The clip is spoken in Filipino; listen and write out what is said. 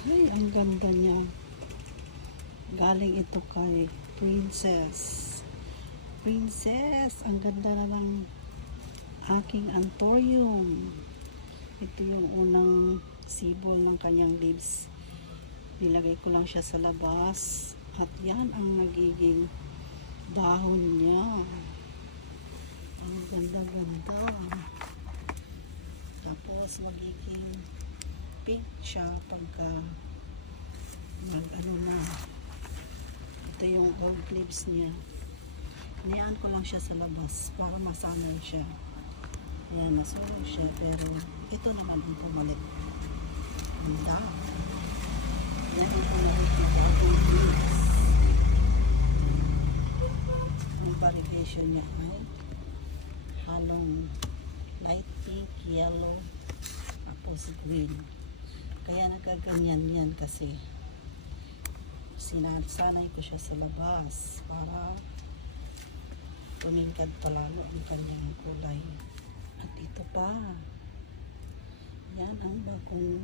Ay, ang ganda niya. Galing ito kay Princess. Princess, ang ganda na ng aking anthurium. Ito yung unang sibol ng kanyang leaves. Nilagay ko lang siya sa labas. At yan ang nagiging dahon niya. Ang ganda-ganda. Tapos magiging pink siya pagka ano na. Ito yung old leaves niya. Niyaan ko lang siya sa labas para masanay siya. Ayan, nasunog siya. Pero ito naman ang pumalik. Ganda. Yan ang pumalik na old leaves. Ang variegation niya ay halong light pink, yellow, tapos green. Kaya nagkaganyan yan kasi sinasanay ko siya sa labas para tumingkad palalo ang kanyang kulay. At ito pa. Yan ang bagong